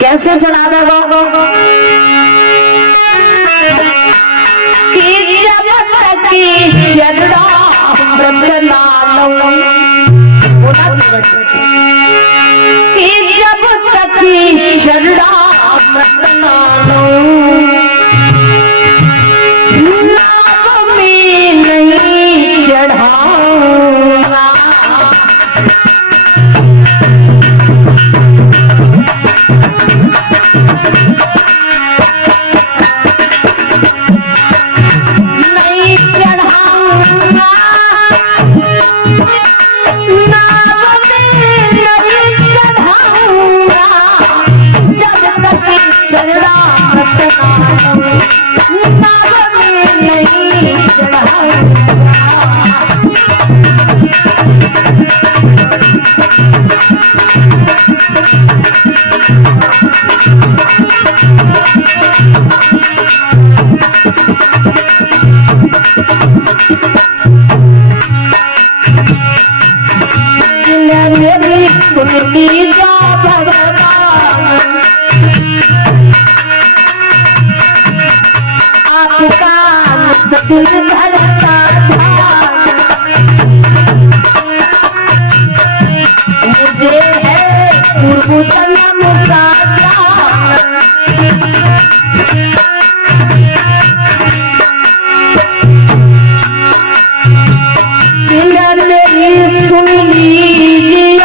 कैसे चढ़ावे गो कि जब तक चढ़ा मृतनालम कि जब तक चढ़ा मृतनालम नाम में नहीं चढ़ाऊंगा सुन लीजा भगवान आपका सदिल धरता मुझे है पूर्व जन्म का सुन लीजिए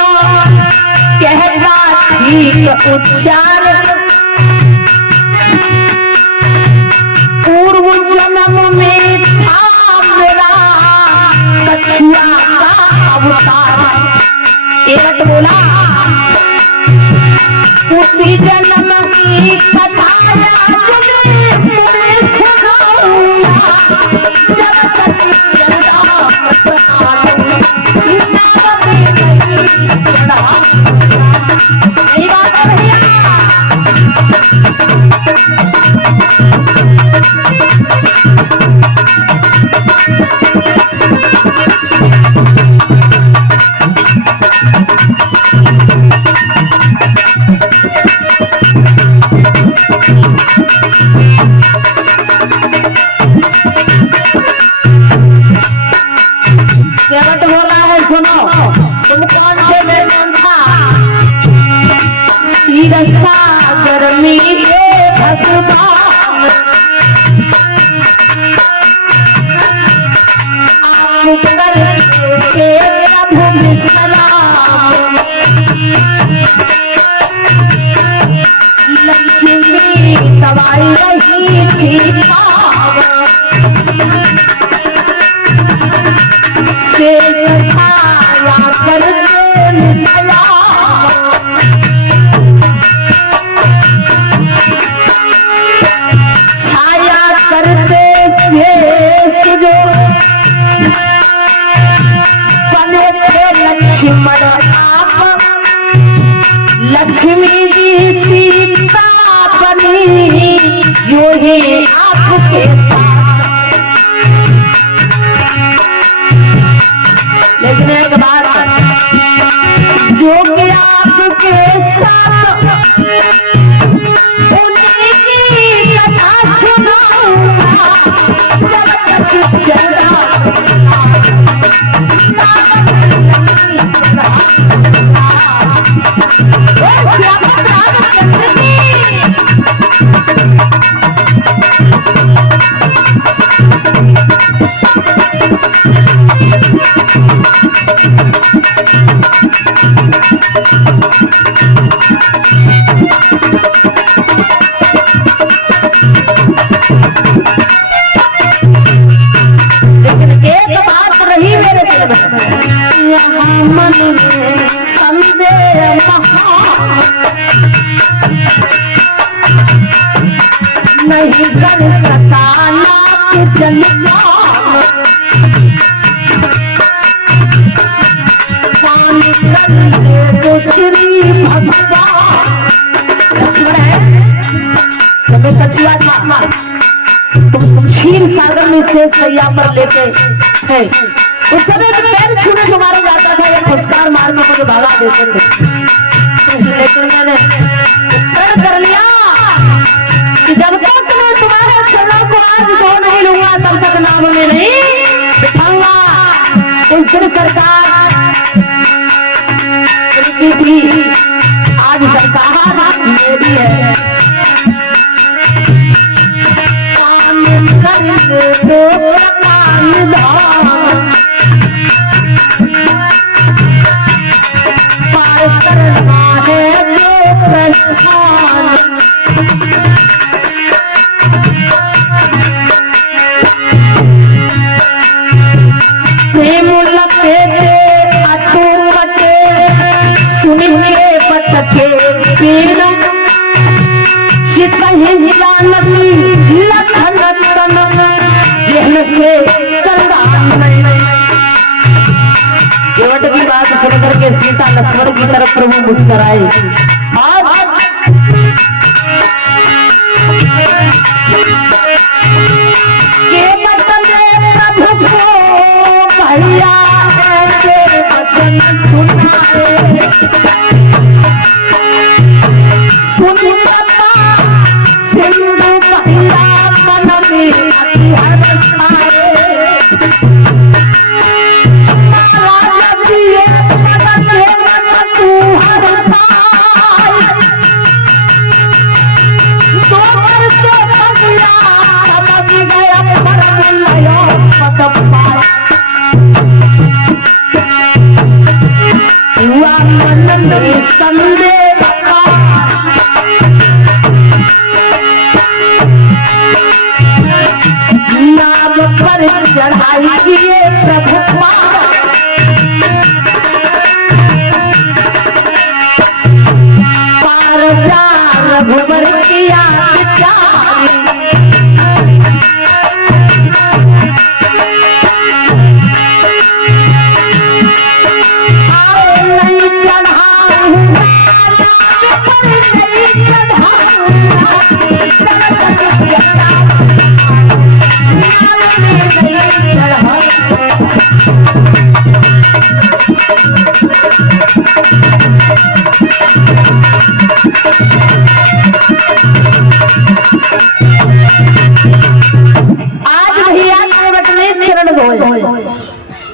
कहता ठीक उच्चार पूर्व जन्म में था मेरा कछुआ का अवतार एक बोला उसी जन्म की कथा सागर मेरे भगवान आप करके प्रभु विश्राम लक्ष्मी दवाई रही थी शेष छाया करके सलाम लक्ष्मण आप लक्ष्मी जी सीता बनी जो है आपके साथ लेकिन एक बात जो कि आपके साथ उन्हीं की कथा सुनाऊंगा मन में संदेह नहीं कर सताना जलवा दूसरी भगवान तुम्हें कछुआ था तुम क्षीर सागर में से सैया पर लेके है उस समय में पैर छूने तुम्हारे जाता था या फुसकार मारने मुझे भागा देते थे लेकिन मैंने सरकार मेरी है। काम कर दो पार करना है जो प्रस्थान। प्रेम लपेटे अटूटे सुन के पटके पीर चितहि जानती लखन तन जहन से केवट की बात सुनकर के सीता लक्ष्मण की तरफ प्रभु मुस्कुराए और प्रभु को भैया ऐसे वचन सुनाए सिंधु भैया मन में हर्षाए नाम पर चढ़ाई किए प्रभु पार जा रघुवर किया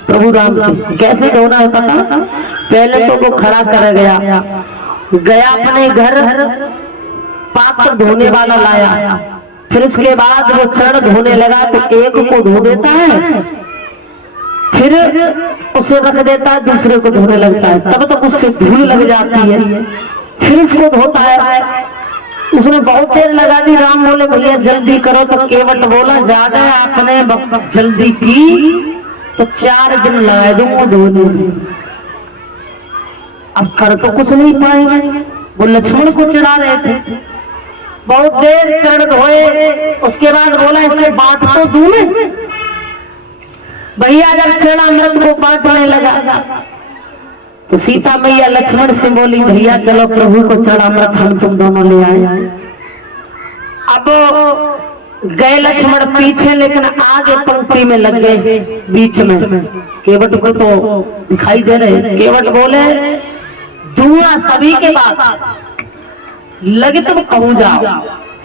प्रभु राम कैसे धोना होता था। पहले तो वो खड़ा कर गया अपने घर पात्र धोने वाला लाया, फिर उसके बाद वो चरण धोने लगा तो एक को धो देता है, फिर उसे रख देता है, दूसरे को धोने लगता है, तब तक उससे धूल लग जाती है, फिर उसको धोता है। उसने बहुत देर लगा दी। राम बोले भैया जल्दी करो, तो केवट बोला ज्यादा आपने जल्दी की तो 4 दिन लगा दूंगा धोने में, अब कर तो कुछ नहीं पाएंगे। वो लक्ष्मण को चढ़ा रहे थे, बहुत देर चढ़ धोए, उसके बाद बोला इसे बांट तो दूं मैं। भैया जब चरणामृत को बांटने लगा तो सीता मैया लक्ष्मण से बोली भैया चलो प्रभु को चरणामृत हम तुम दोनों ले आए। अब गए लक्ष्मण पीछे, लेकिन आगे पंक्ति में लग गए बीच में। केवट को तो दिखाई दे रहे। केवट बोले दूंगा सभी के बाद, लगे तुम कहूं जाओ,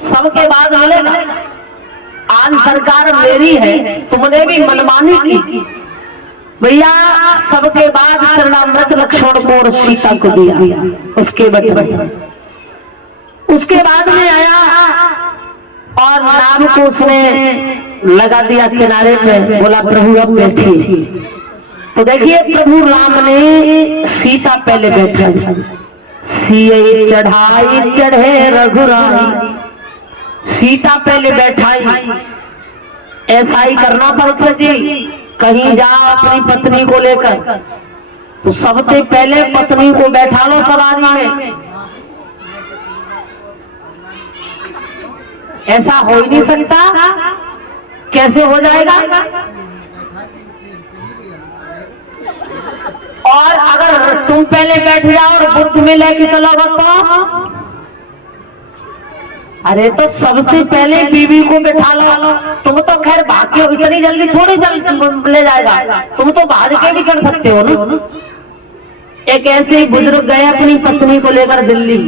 सबके बाद बोलेगा आज सरकार मेरी है, तुमने भी मनमानी की। भैया सबके बाद चरणामृत लक्ष्मण को और सीता को दिया। उसके बाद में आया और नाम को उसने लगा दिया किनारे पे, बोला प्रभु अब बैठिए। तो देखिए प्रभु राम ने सीता पहले बैठा, सिए चढ़ाई चढ़े रघुराई, सीता पहले बैठाई। ऐसा ही करना पड़ता जी, कहीं जा अपनी पत्नी को लेकर तो सबसे पहले पत्नी को बैठा लो सवारी में। ऐसा हो ही नहीं सकता, कैसे हो जाएगा? और अगर तुम पहले बैठ जाओ और बुद्ध में लेके चलोगा तो अरे तो सबसे पहले बीवी को बैठा लो। तुम तो खैर भाग के इतनी जल्दी थोड़ी ले जाएगा, तुम तो भाग के भी चढ़ सकते हो ना। एक ऐसे ही बुजुर्ग गए अपनी पत्नी को लेकर दिल्ली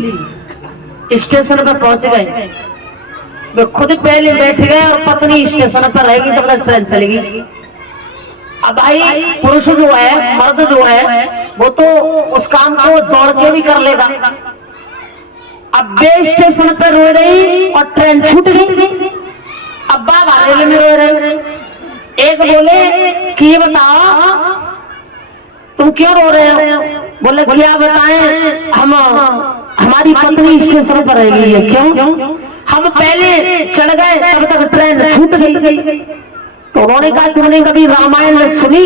स्टेशन पर पहुंच गए। वे खुद पहले बैठ गए और पत्नी स्टेशन पर रहेगी तब तक ट्रेन चलेगी। अब भाई पुरुष जो है, मर्द जो है, वो तो उस काम को दौड़ के भी कर लेगा, अब वे स्टेशन पर रो रही और ट्रेन छूट गई। अब बाबा रेल में रो रहे। एक बोले कि ये बताओ तुम क्यों रो रहे हो? बोले क्या बताएं, हम हमारी पत्नी स्टेशन पर रह गई है। क्यों? हम पहले चढ़ गए तब तक ट्रेन छूट गई। तो उन्होंने कहा तुमने कभी रामायण सुनी?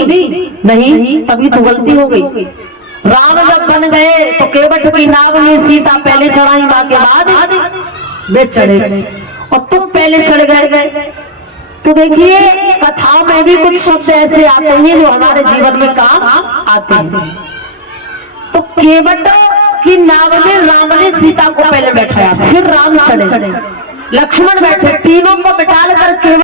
नहीं, तभी तो गलती हो गई। राम जब बन गए तो केवट की नाव में सीता पहले चढ़ाई, मां के बाद वे चढ़े और तुम पहले चढ़ गए। तो देखिए कथाओं में भी कुछ शब्द ऐसे आते हैं जो हमारे जीवन में काम आते हैं। तो केवट की नाव में राम ने सीता को पहले बैठाया, फिर राम चढ़े, लक्ष्मण बैठे, तीनों को